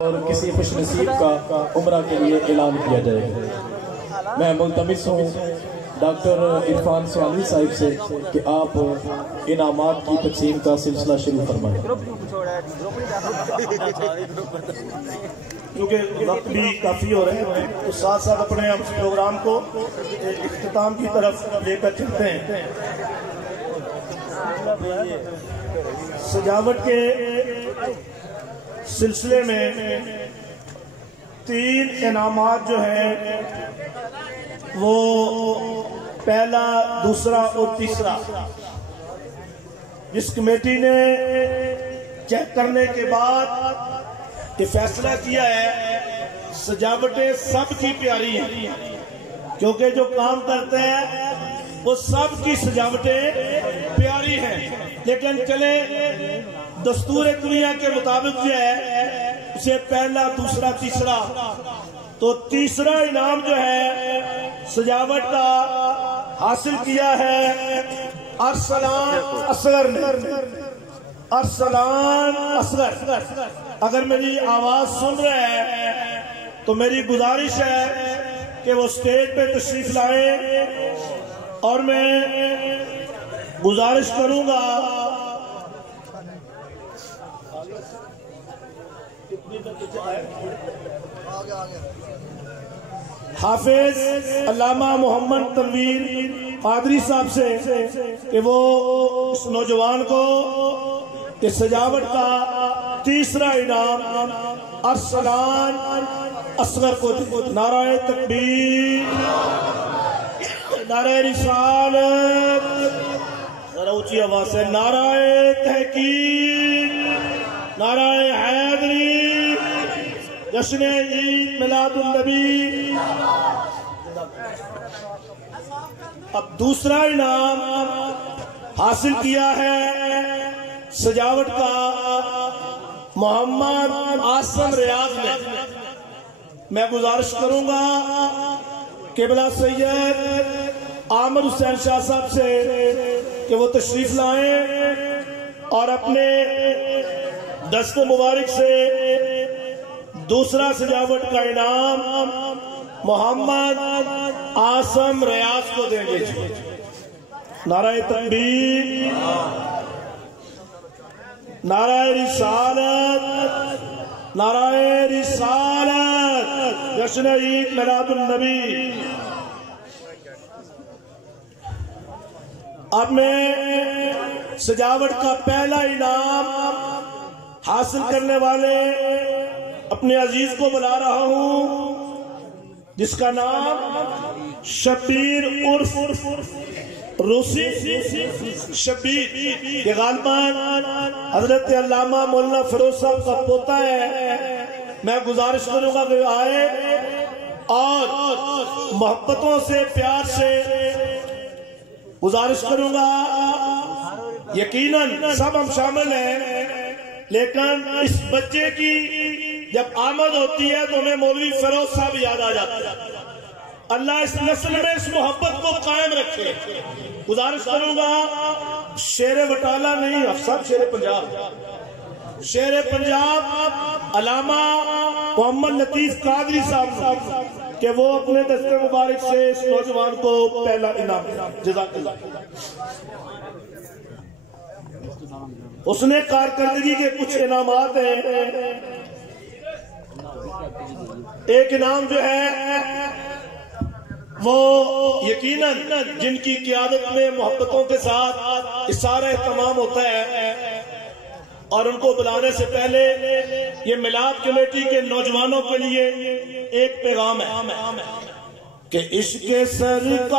اور کسی خوش نصیب کا عمرہ کے لیے اعلان کیا جائے گا۔ میں ملتمس ہوں ڈاکٹر عرفان سوالی صاحب سے کہ آپ انعامات کی تقسیم کا سلسلہ شروع فرمائیں۔ کیونکہ وقت بھی کافی ہو رہے ہیں تو ساتھ ساتھ اپنے پروگرام کو اختتام کی طرف لے کر چلتے ہیں۔ سجاوٹ کے سلسلے میں 3 انعامات جو ہیں وہ پہلا، دوسرا اور تیسرا جس کمیٹی نے چیک کرنے کے بعد یہ فیصلہ کیا ہے سجاوٹیں سب کی پیاری ہیں، کیونکہ جو کام کرتے ہیں وہ سب کی سجاوٹیں پیاری ہیں، لیکن چلیں دستور دنیا کے مطابق جو ہے اسے پہلا، دوسرا، تیسرا، تو تیسرا انعام جو ہے سجاوٹ کا حاصل کیا ہے ارسلان اصغر نے۔ ارسلان اصغر اگر میری آواز سن رہے ہیں تو میری گزارش ہے کہ وہ اسٹیج پہ تشریف لائیں، اور میں گزارش کروں گا حافظ علامہ محمد تنویر قادری صاحب سے کہ وہ اس نوجوان کو کہ سجاوٹ کا تیسرا انعام ارسلان اصغر کو نعرہ تکبیر، نعرہ رسالت، ذرا اونچی آواز سے نعرہ تحقیق، نعرہ حیدری، جشن عید میلاد النبی۔ اب دوسرا انعام حاصل کیا ہے سجاوٹ کا محمد عاصم ریاض نے۔ میں گزارش کروں گا قبلہ سید عامر حسین شاہ صاحب سے کہ وہ تشریف لائیں اور اپنے دست مبارک سے دوسرا سجاوٹ کا انعام محمد عاصم ریاض کو دیں گے۔ نعرہ تکبیر، نعرہ رسالت، نعرہ رسالت، جشن عید میلاد النبی۔ اب میں سجاوٹ کا پہلا انعام حاصل کرنے والے اپنے عزیز کو بلا رہا ہوں جس کا نام شبیر عرف روسی شبیر، یہ غالباً حضرت علامہ مولانا فیروز صاحب کا پوتا ہے۔ میں گزارش کروں گا کہ آئے اور محبتوں سے، پیار سے گزارش کروں گا، یقیناً سب ہم شامل ہیں، لیکن اس بچے کی جب آمد ہوتی ہے تو ہمیں مولوی فیروز صاحب یاد آ جاتے ہیں۔ اللہ اس نسل میں اس محبت کو قائم رکھے۔ گزارش کروں گا شیر وٹالہ نہیں، افسر شیر پنجاب، شیر پنجاب علامہ محمد لطیف قادری صاحب کہ وہ اپنے دست مبارک سے اس نوجوان کو پہلا انعام۔ جزاک اللہ۔ اس نے کارکردگی کے کچھ انعامات ہیں۔ ایک انعام جو ہے وہ یقیناً جن کی قیادت میں محبتوں کے ساتھ اشارہ اہتمام ہوتا ہے، اور ان کو بلانے سے پہلے یہ میلاد کمیٹی کے نوجوانوں کے لیے ایک پیغام ہے کہ عشق سرکار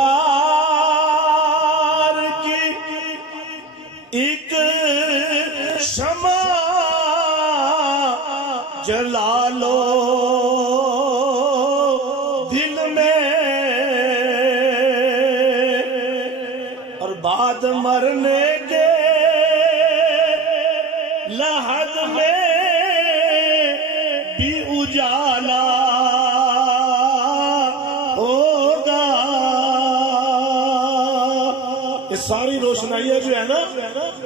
کی ایک شمع جلا لو دل میں، اور بعد مرنے کے لحد میں بھی اجالا ہوگا۔ یہ ساری روشنائیاں جو ہے نا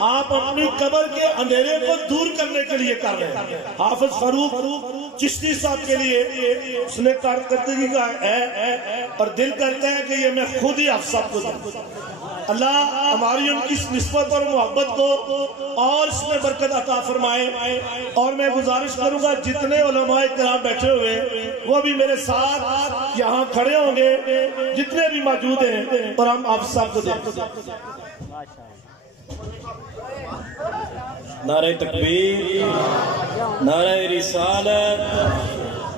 آپ اپنی قبر کے اندھیرے کو دور کرنے کے لیے کر رہے ہیں. حافظ فاروق چشتی صاحب کے لیے اس نے کارکردگی کا ہے اور دل کرتا ہے کہ یہ میں خود ہی آپ سب کو دوں. اللہ ہماری ان کی نسبت اور محبت کو اور اس میں برکت عطا فرمائے. اور میں گزارش کروں گا جتنے علماء کرام بیٹھے ہوئے وہ بھی میرے ساتھ یہاں کھڑے ہوں گے جتنے بھی موجود ہیں اور ہم آپ سب کو دیں. نعرہ تکبیر، نعرہ رسالت،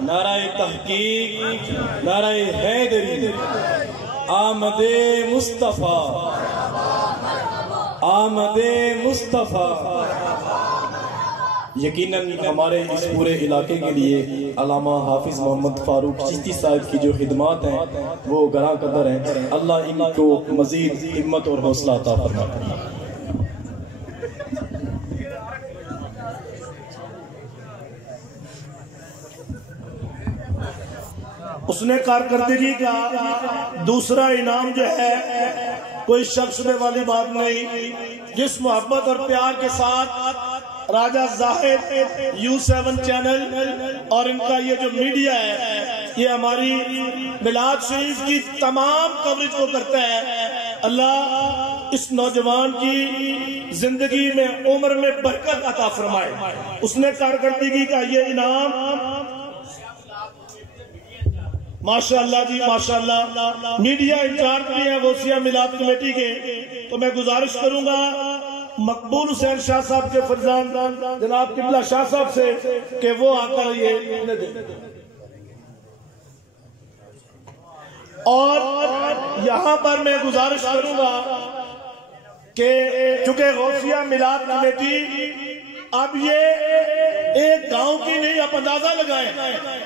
نعرہ تحقیق، نعرہ حیدری، آمد مصطفیٰ، آمد مصطفیٰ. یقیناً ہمارے اس پورے علاقے کے لیے علامہ حافظ محمد فاروق چشتی صاحب کی جو خدمات ہیں وہ گراں قدر ہیں. اللہ ان کو مزید ہمت اور حوصلہ عطا فرمائے. اس نے کارکردگی کا دوسرا انعام جو ہے کوئی شخص میں والی بات نہیں. جس محبت اور پیار کے ساتھ راجہ زاہد U7 چینل اور ان کا یہ جو میڈیا ہے یہ ہماری میلاد شریف کی تمام کوریج کو کرتا ہے. اللہ اس نوجوان کی زندگی میں عمر میں برکت عطا فرمائے. اس نے کارکردگی کا یہ انعام ماشاءاللہ جی ماشاءاللہ میڈیا انچارج بھی ہیں غوثیہ میلاد کمیٹی کے. تو میں گزارش کروں گا مقبول حسین شاہ صاحب کے فرزند جناب قبلہ شاہ صاحب سے کہ وہ آ کر یہ دیں. اور یہاں پر میں گزارش کروں گا کہ چونکہ غوثیہ میلاد کمیٹی اب یہ ایک گاؤں کی نہیں، آپ اندازہ لگائیں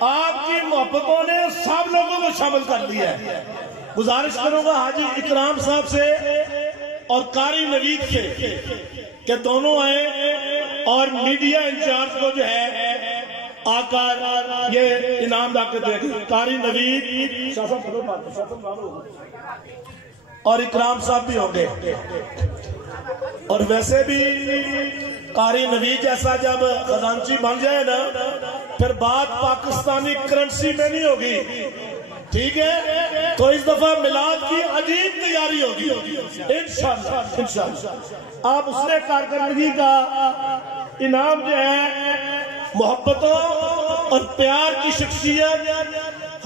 آپ کی محبتوں نے سب لوگوں کو شامل کر دیا ہے. گزارش کروں گا حاجی اکرام صاحب سے اور قاری نوید سے کہ دونوں آئے اور میڈیا انچارج کو جو ہے آ کر یہ انعام لا کے دے گئے. قاری نوید اور اکرام صاحب بھی ہوں گے. اور ویسے بھی قاری نوید جیسا جب خزانچی بن جائے نا پھر بات پاکستانی کرنسی میں نہیں ہوگی، ٹھیک ہے؟ تو اس دفعہ میلاد کی عجیب تیاری ہوگی انشاءاللہ انشاءاللہ. آپ اس نے کارکردگی کا انعام جو ہے محبتوں اور پیار کی شخصیت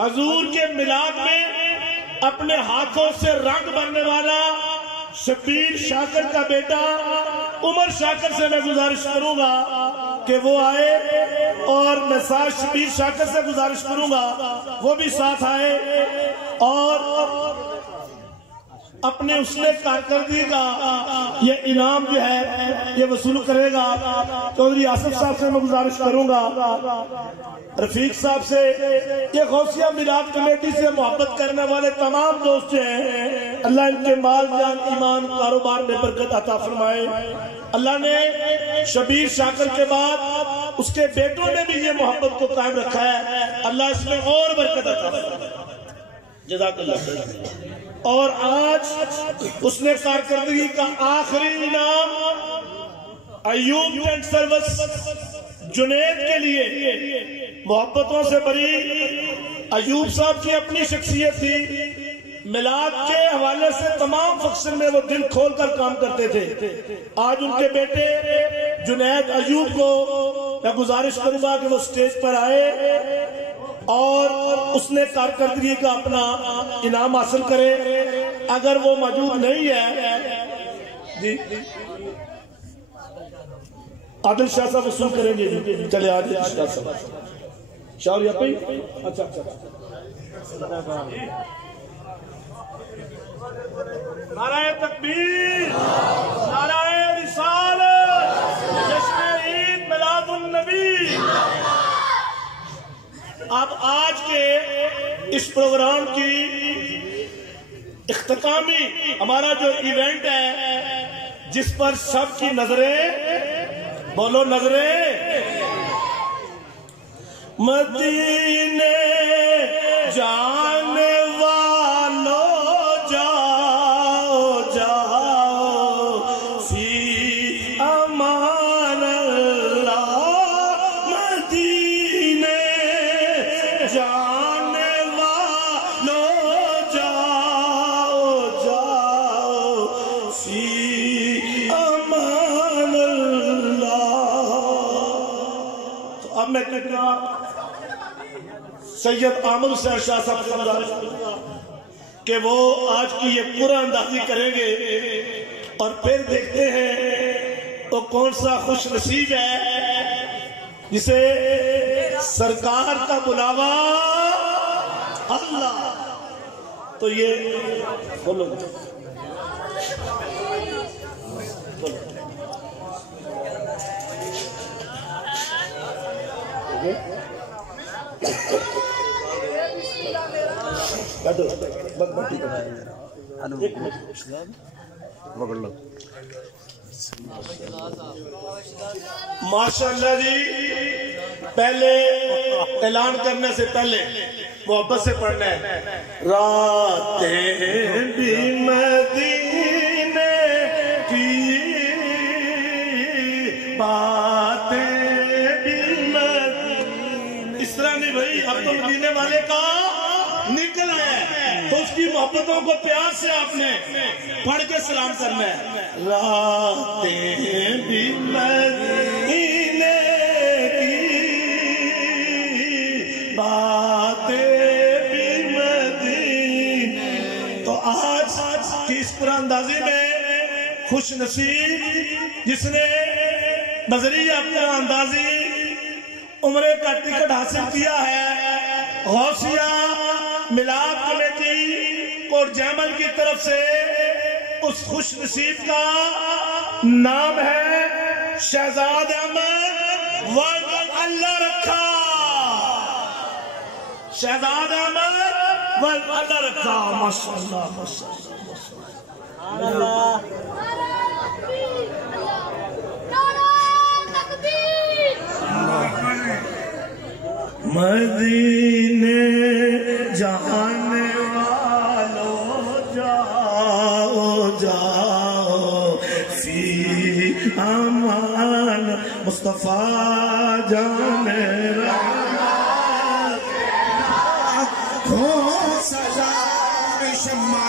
حضور کے میلاد میں اپنے ہاتھوں سے رنگ بھرنے والا شبیر شاکر کا بیٹا عمر شاکر سے میں گزارش کروں گا کہ وہ آئے اور میں ساتھ شبیر شاکر سے گزارش کروں گا وہ بھی ساتھ آئے اور اپنے اس نے کارکردگی کا یہ انعام جو ہے یہ وصول کرے گا. چودھری آصف صاحب سے میں گزارش کروں گا، رفیق صاحب سے، یہ غوثیہ میلاد کمیٹی سے محبت کرنے والے تمام دوست ہیں. اللہ ان کے مال جان ایمان کاروبار میں برکت عطا فرمائے. اللہ نے شبیر شاکر کے بعد اس کے بیٹوں نے بھی یہ محبت کو قائم رکھا ہے. اللہ اس میں اور برکت عطا فرمائے. جزاک اللہ. اور آج اس نے کارکردگی کا آخری انعام ایوب ٹینٹ سروس جنید کے لیے محبتوں سے بری. ایوب صاحب کی اپنی شخصیت تھی، میلاد کے حوالے سے تمام فنکشن میں وہ دل کھول کر کام کرتے تھے. آج ان کے بیٹے جنید ایوب کو میں گزارش کروں گا کہ وہ سٹیج پر آئے اور اس نے کارکردگی کا اپنا انعام حاصل کرے. اگر وہ موجود نہیں ہے جی عادل شاہ صاحب وصول کریں گے. جی چلے عادل شاہ صاحب شاہ یا پہ اچھا نعرہ تکبیر، نعرہ رسالت، جشن عید میلاد النبی. اب آج کے اس پروگرام کی اختتامی ہمارا جو ایونٹ ہے جس پر سب کی نظریں بولو نظریں مدینے جانے والو جاؤ جاؤ فی میں کتنا سید عامر حسین شاہ صاحب کا گزارش کروں کہ وہ آج کی یہ قرآن اندازی کریں گے اور پھر دیکھتے ہیں تو کون سا خوش نصیب ہے جسے سرکار کا بلاوا اللہ. تو یہ بولو ماشاءاللہ جی. پہلے اعلان کرنے سے پہلے محبت سے پڑھنا ہے. راتیں بھی مدینے کی باتیں بھی مدینے. اس طرح نہیں بھائی, اب تو مدینے والے کا نکل ہے تو اس کی محبتوں کو پیار سے آپ نے پڑھ کے سلام کرنا ہے. راتیں بھی مدینے کی باتیں بھی مدینے. تو آج کی اس قرآن اندازی میں خوش نصیب جس نے بذریعہ قرآن اندازی عمرے کا ٹکٹ حاصل کیا ہے, غوثیہ ملاد کمیٹی اور جیمل کی طرف سے, اس خوش نصیب کا نام ہے شہزاد احمد ولد اللہ رکھا. شہزاد احمد ولد اللہ رکھا. ماشاءاللہ ماشاءاللہ. مدینے جانے والوں جاؤ جاؤ فی امان مصطفیٰ جانے کھو سلام شمع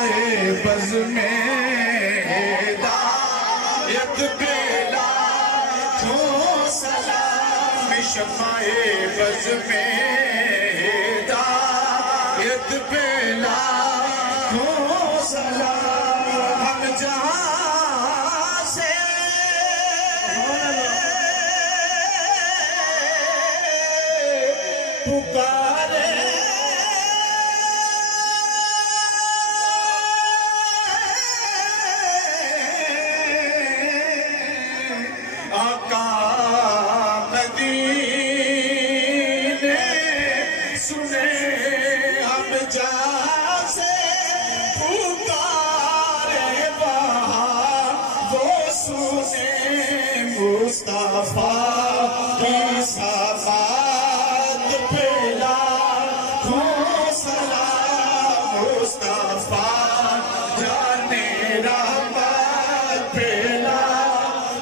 بز میں ہدایت بلا. کھو سلام شمع بز میں ہدایت بلا. کھو سلام ہم جہاں سے پکارے مصطفیٰ کی صفات پھیلا. کھو سلام مصطفیٰ جانے رحمت پھیلا.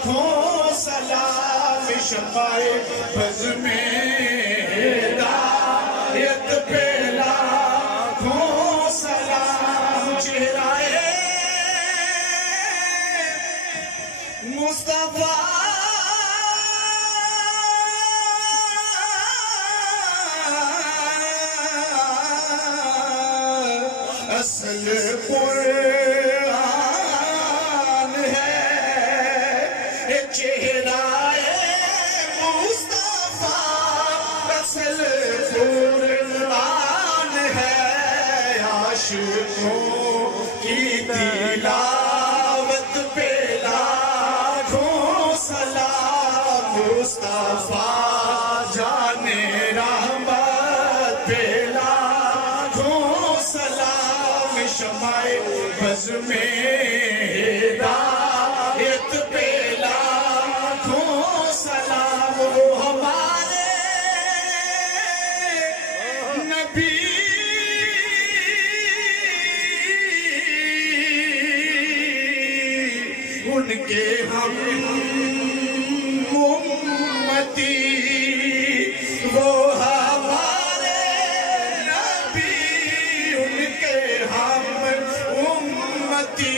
کھو سلام شمع بز میں ہدایت پھیلا. کھو سلام چہرائے مصطفیٰ اصل قرآن ہے چہرہ مصطفیٰ. اصل قرآن ہے عاشقوں کی تلاوت پھیلا. کھو سلام مصطفیٰ جانے رحمت پھیلا. کھو سلام شمع بز میں ہدایت پھیلا. کھو سلام ہمارے نبی ان کے ہم امتی. وہ ہمارے نبی ان کے ہم امتی.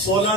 16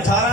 18